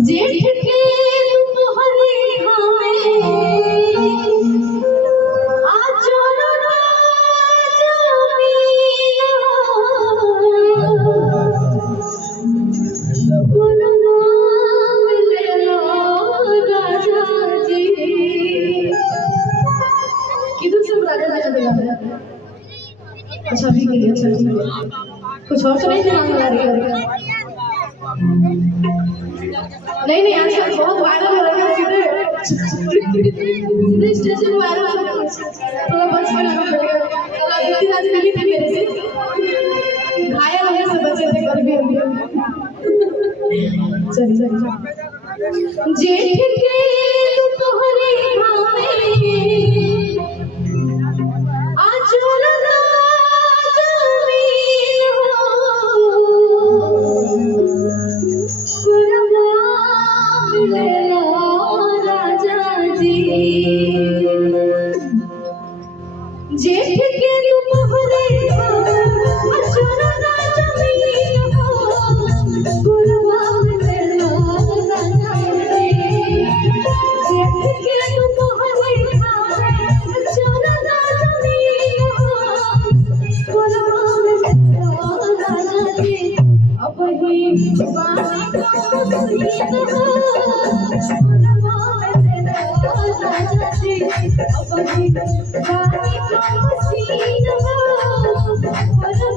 जेठ के तुम्हारे हमें आचरण अच्छा भी के लिए अच्छा कुछ और तो नहीं दिमाग में आ रही है नहीं आजकल बहुत वायरल हो रहा है सीधे स्टेशन वायरल हो रहा है थोड़ा बच के रहना पड़ेगा कल आदित्य राज मिली थी मेरे से घायल होने से बचे थे गर्मी में चलिए जेठ के तुम्हारे हमें आचरण जेठ के तुम्हारे अचरना जमीन हो गुरबान तेरा राजा जेठ के तुम्हारे अचरना जमीन हो गुरबान तेरा राजा अब ही बानी का मुसीबत हो गुरबान तेरा राजा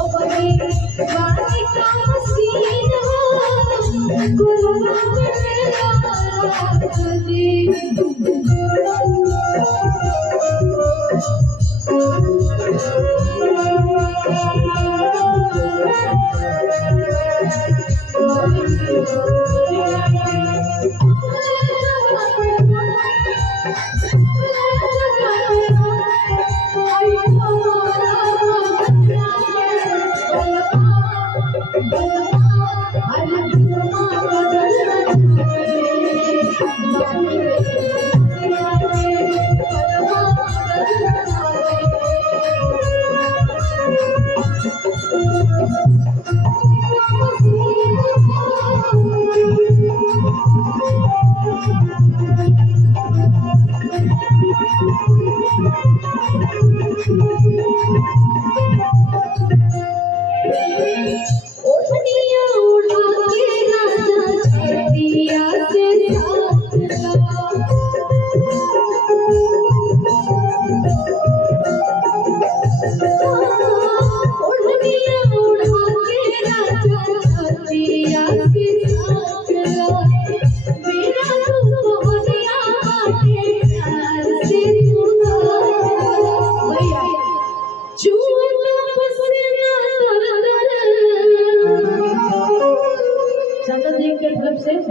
अब ही बानी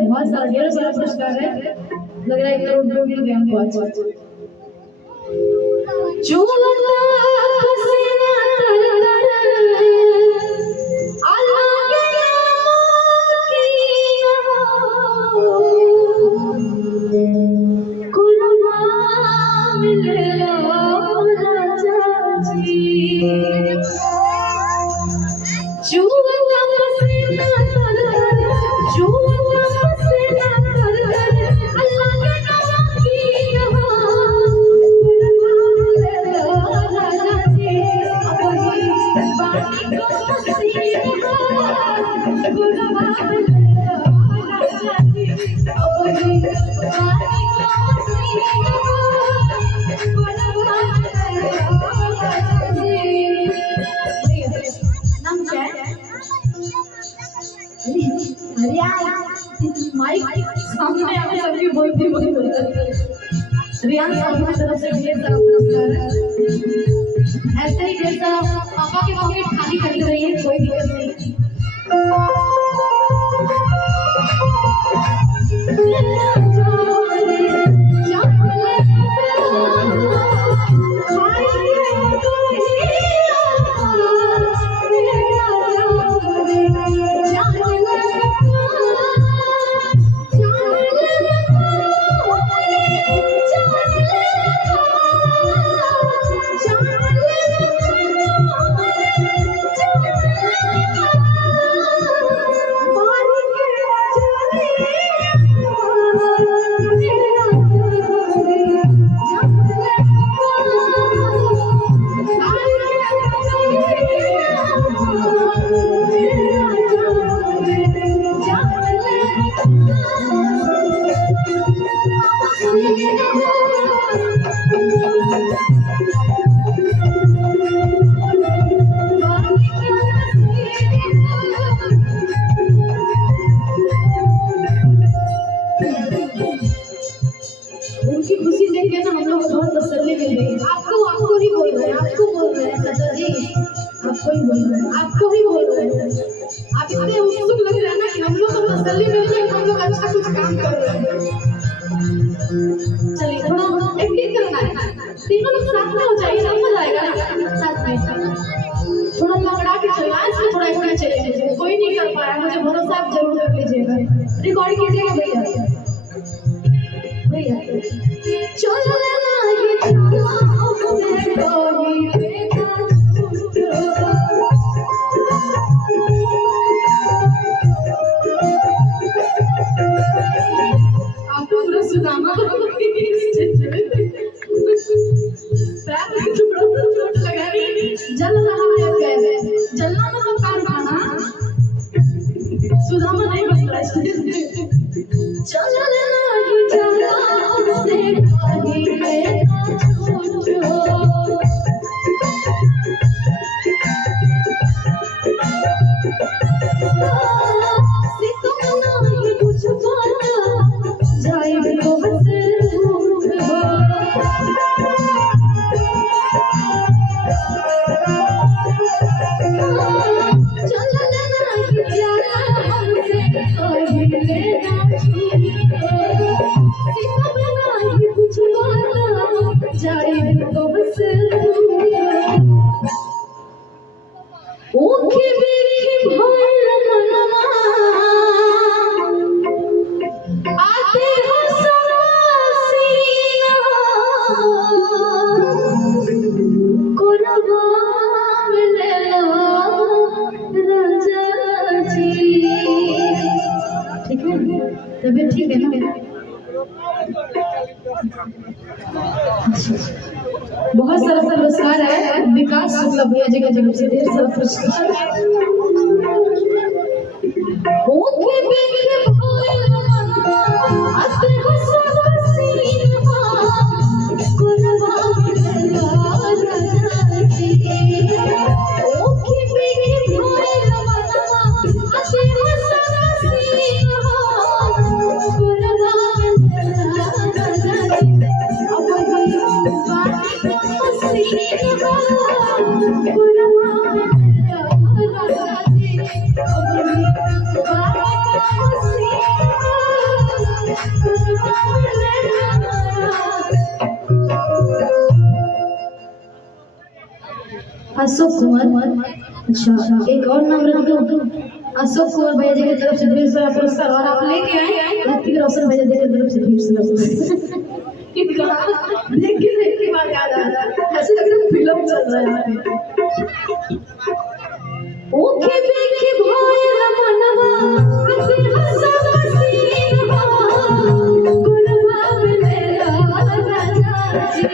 बहुत सारा ढेर सारा पुरस्कार है लग रहा है 1 करोड़ मिल गया हमको आज सामने आके सबकी बोलती रियान साहब की तरफ से ढेर सारा पुरस्कार है। ऐसे ही ढेर सारा पापा की पॉकेट खाली कर रही है, कोई दिक्कत नहीं। तसल्ली मिल रही है, हम लोग अच्छा कुछ काम कर रहे हैं। चलिए थोड़ा एक्टिंग करना है, तीनों लोग साथ में हो जाइए, सब मजा आएगा ना साथ में। थोड़ा पकड़ा के चलना है, इसमें थोड़ा एक्टिंग चाहिए। कोई नहीं कर पाया, मुझे भरोसा आप जरूर कर लीजिएगा। रिकॉर्ड कीजिएगा भैया भैया। चलो ना ये चलो से कोई बेटा छूटो, आपको पूरा सुदामा चोट लगा रही। जल रहा है कैसे, जलना मतलब काम खाना, सुदामा नहीं बन रहा है। चल नहीं चला से कोई बेटा छूटो, तबीयत ठीक है ना? बहुत सारा पुरस्कार है विकास शुक्ला भैया जी का जन्म से ढेर सारा पुरस्कार। अशोक कुमार, अच्छा एक और नाम रख दो, अशोक कुमार भैया जी की तरफ से ढेर सारा पुरस्कार। और आप लेके आए ऋतिक रोशन भैया जी की तरफ से ढेर सारा पुरस्कार। देख के बात याद आ रहा है, ऐसे लग रहा है फिल्म चल रहा है। ओके देखे भोला मनवा अते हंसा हसीना, गुलवा मेरा राजा जी।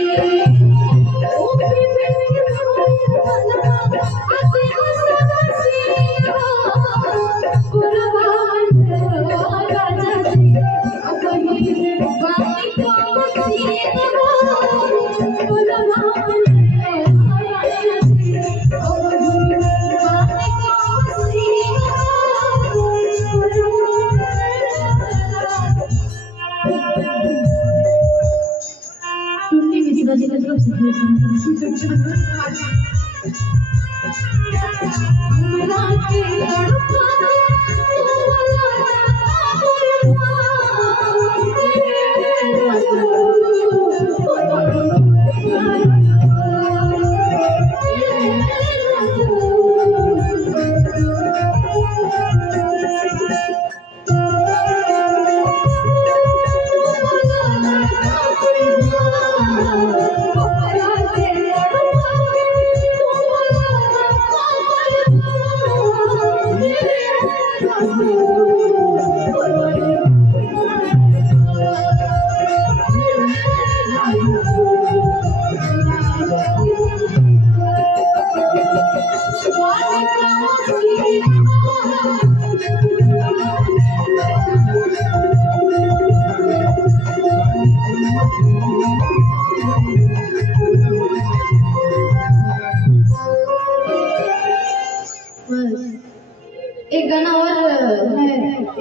एक गाना और है,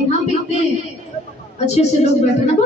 यहाँ पे इतने अच्छे से लोग बैठे ना।